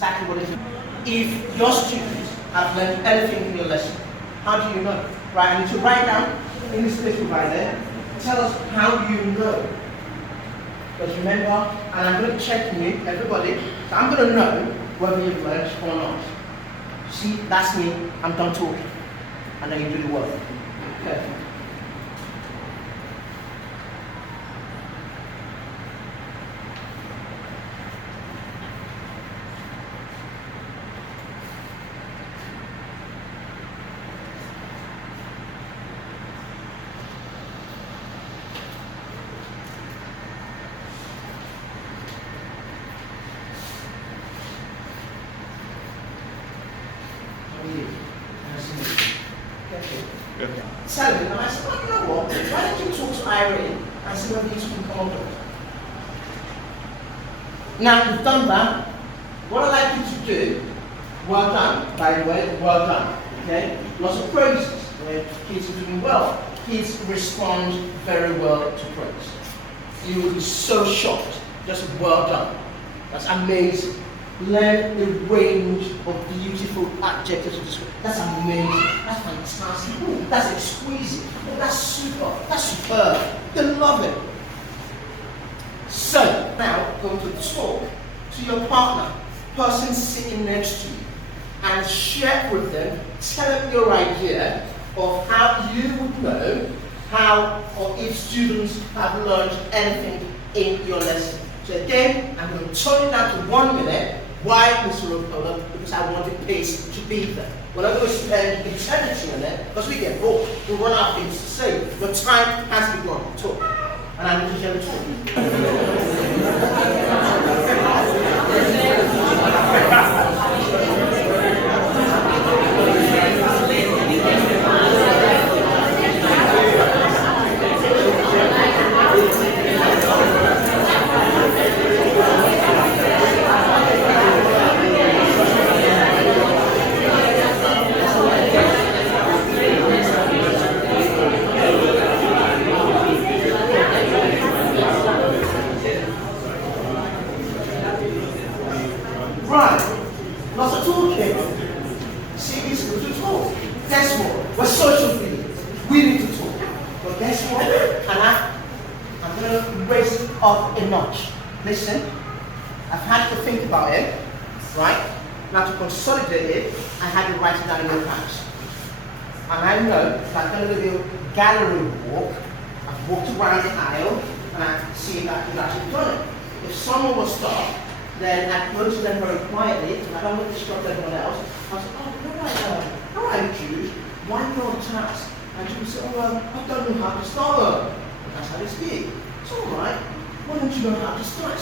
exactly what it is. If your students have learned anything in your lesson, how do you know? Right, I need to write down in this little right there, tell us how you know. Because remember, and I'm going to check you, everybody, so I'm going to know whether you've learned or not. See, that's me, I'm done talking. And then you do the work. Okay. Tell me, and I said, well, you know what? Why don't you talk to Irene and see whether you can come up with it? Now you've done that. What I'd like you to do, well done, by the way, well done. Okay? Lots of praises. Where kids are doing well. Kids respond very well to praise. You will be so shocked. Just well done. That's amazing. Learn a range of beautiful adjectives to describe. That's amazing. That's fantastic. Ooh, that's exquisite. Oh, that's super. That's superb. They love it. So, now go to talk to your partner, person sitting next to you, and share with them, tell them your idea of how you would know how or if students have learned anything in your lesson. So again, I'm going to turn it down to 1 minute. Why, Mr. O'Connor? Because I want the pace to be there. We're not going to spend eternity on it because we get bored. We run out of things to say. But time has begun to talk. And I need to share the Listen, I've had to think about it, right? Now to consolidate it, I had to write it down in your pants. And I know if I've done a little gallery walk, I've walked around the aisle, and I see that you've actually done it. If someone was stopped, then I'd go to them very quietly, and I don't want to disrupt everyone else. I say, oh, all right, Jude, why are you on task? And Jude would say, oh, well, I don't know how to start. That's how they speak. It's all right. Why don't you know how to start?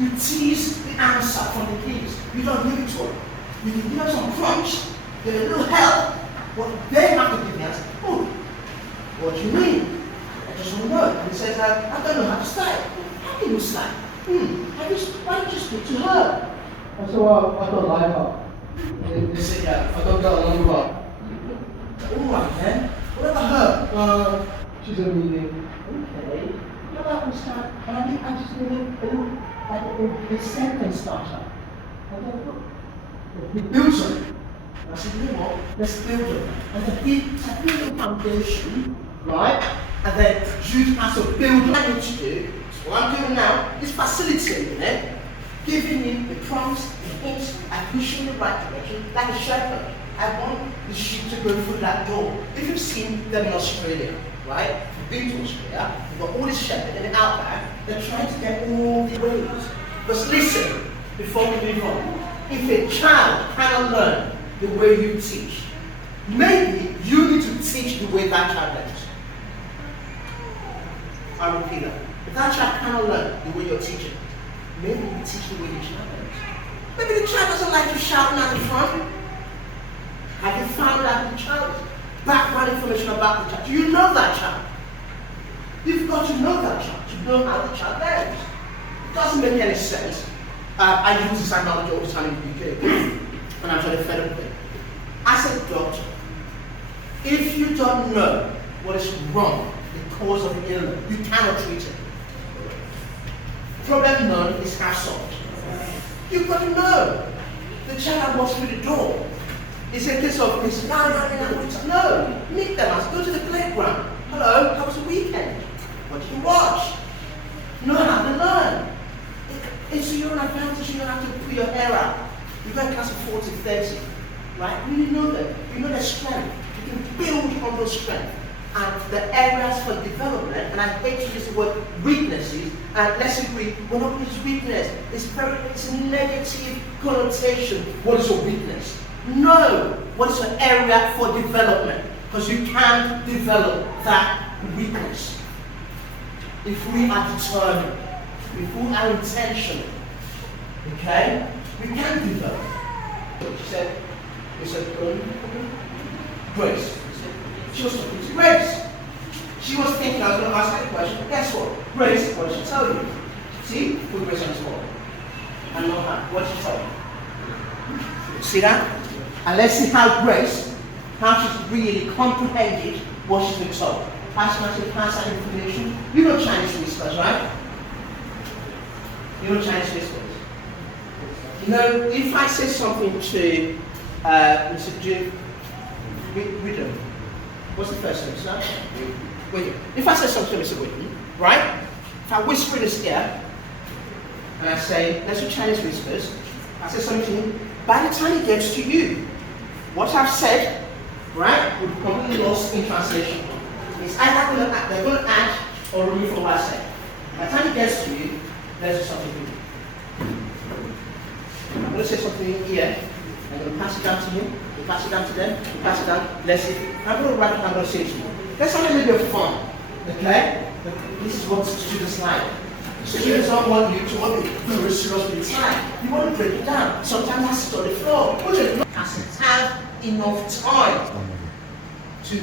You tease the answer from the kids. You don't give it to them. You give them some crunch, get a little help, but they have to give the answer. Oh, what do you mean? I just don't know. And he says, I don't know how to start. How can you start? Why don't you speak to her? I said, well, I don't like her. They say, yeah, I don't get along with her. All right then. What about her? She's a meeting. Okay. How about we start? I just need a sentence starter. We build something. I said, you know what? Let's build it. And then build a foundation, right? And then Jude has to build what I need to do. So what I'm doing now is facilitating it, giving you the prompts, the hints, and pushing the right direction like a shepherd. I want the sheep to go through that door. If you've seen them in Australia, right? If you've been to Australia, you've got all these shepherds in the outback, they're trying to get all the ways. But listen, before we move on, if a child cannot learn the way you teach, maybe you need to teach the way that child learns. I repeat that. If that child cannot learn the way you're teaching, maybe you teach the way the child learns. Maybe the child doesn't like to shout out in front. Have you found out the child? Background information about the child. Do you know that child? You've got to know that child to know how the child learns. It doesn't make any sense. I use this analogy all the time in the UK, and I'm trying to fed up with it. As a doctor, if you don't know what is wrong, the cause of the illness, you cannot treat it. Problem known is half solved. You've got to know. The child walks through the door. It's a case of, no, meet them, go to the playground. Hello, how was the weekend? What did you watch? Know how to learn. It's your own advantage, you don't have to put your hair out. You go in class of 40, 30, right? You really know them. You know their strength. You can build on those strengths. And the areas for development, and I hate to use the word weaknesses, and let's agree, we're not use weakness. It's a negative connotation. What is your weakness? No. What is your area for development? Because you can develop that weakness. If we are determined, if we are intentional, okay, we can develop. He said, Grace. She was talking to Grace. She was thinking I was going to ask her a question, but guess what? Grace, what did she tell you? See? Put Grace on the spot. I know her. What did she tell you? See that? And let's see how Grace, how she's really comprehended what she's been told. Ask her to pass that information. You know Chinese whispers, right? You know Chinese whispers. You know, if I say something to Mr. Jim Whittam, what's the first name, sir? Whittam. If I say something to Mr. Whittam, right? If I whisper in his ear, and I say, let's do Chinese whispers, I say something to him, by the time it gets to you, what I've said, right, will be completely lost in translation. It's either they're going to add or remove from what I said. By the time it gets to you, let's do something with it. I'm going to say something in here. I'm going to pass it down to him. We pass it down to them. We pass it down. Let's see. I'm going to write what I'm going to say to you. Let's have a little bit of fun. Okay? This is what students like. Students don't want you to want to be very serious with time. You want to break it down. Sometimes I sit on the floor. Have enough time to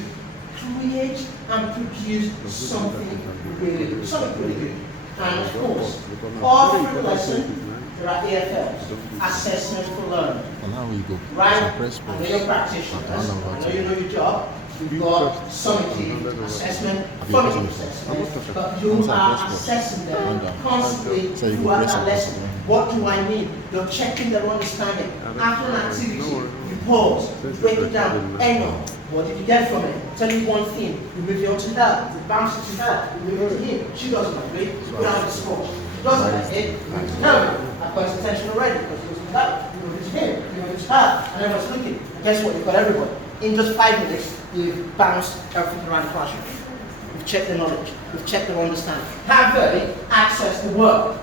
create and produce something really good. And of course, all through the lesson, there are AFLs, assessment for learning. Right? I know you're practitioners, I know you know your job. You've got summative assessment, formative assessment, but you are assessing them constantly throughout that lesson. What do I need? You're checking their understanding. After an activity, you pause, break it down, end on. What did you get from it? Tell me one thing. You move it on to her, you bounce it to her, you move it to him. She doesn't like it, you put out the sport. She doesn't like it, you move it to her. I've got his attention already because he goes to her, you move it to him, you move it to her, and everyone's looking. And guess what? You've got everybody. In just 5 minutes, you've bounced everything around the classroom. We've checked the knowledge, we've checked their understanding. Have they accessed the work?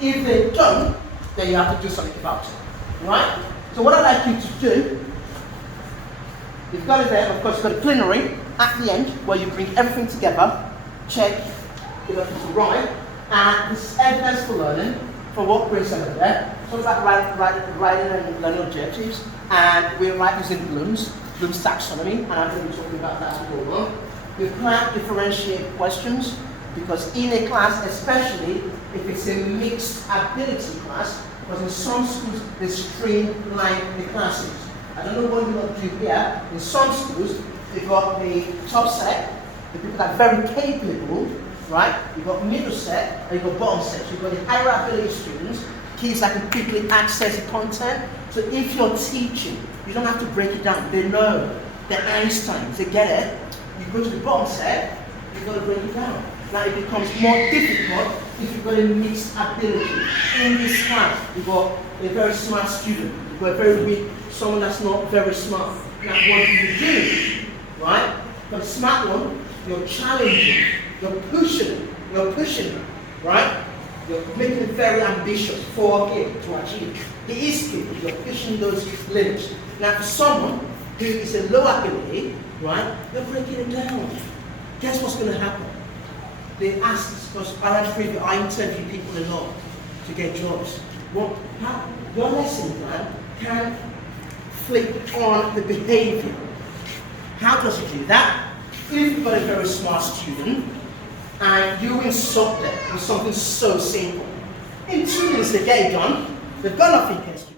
If they don't, then you have to do something about it. Right? So what I'd like you to do, you've got it there, of course, you've got a plenary at the end where you bring everything together, check if everything's right, and this is evidence for learning for what Grace said over there. So it's about writing and learning objectives, and we write using Bloom's taxonomy, and I'm going to be talking about that as we go on. We plan differentiate questions, because in a class, especially if it's a mixed ability class, because in some schools they streamline the classes. I don't know what you want to do here. In some schools, they've got the top set, the people that are very capable, right? You've got middle set, and you've got bottom set. So you've got the higher ability students, kids that can quickly access the content. So if you're teaching, you don't have to break it down. They know. They're Einsteins. They get it. You go to the bottom set, you've got to break it down. Now it becomes more difficult if you've got a mixed ability. In this class, you've got a very smart student, you've got a very weak, someone that's not very smart. Now what do you do? Right? For the smart one, you're challenging, you're pushing, right? You're making it very ambitious for him to achieve. He is capable, you're pushing those limits. Now for someone who is a low ability, right, you're breaking it down. Guess what's going to happen? They ask, because I interview people a lot to get jobs. Your lesson plan can flip on the behavior. How does it do that? If you've got a very smart student and you insult them with something so simple, in 2 minutes they get it done, they've got nothing else.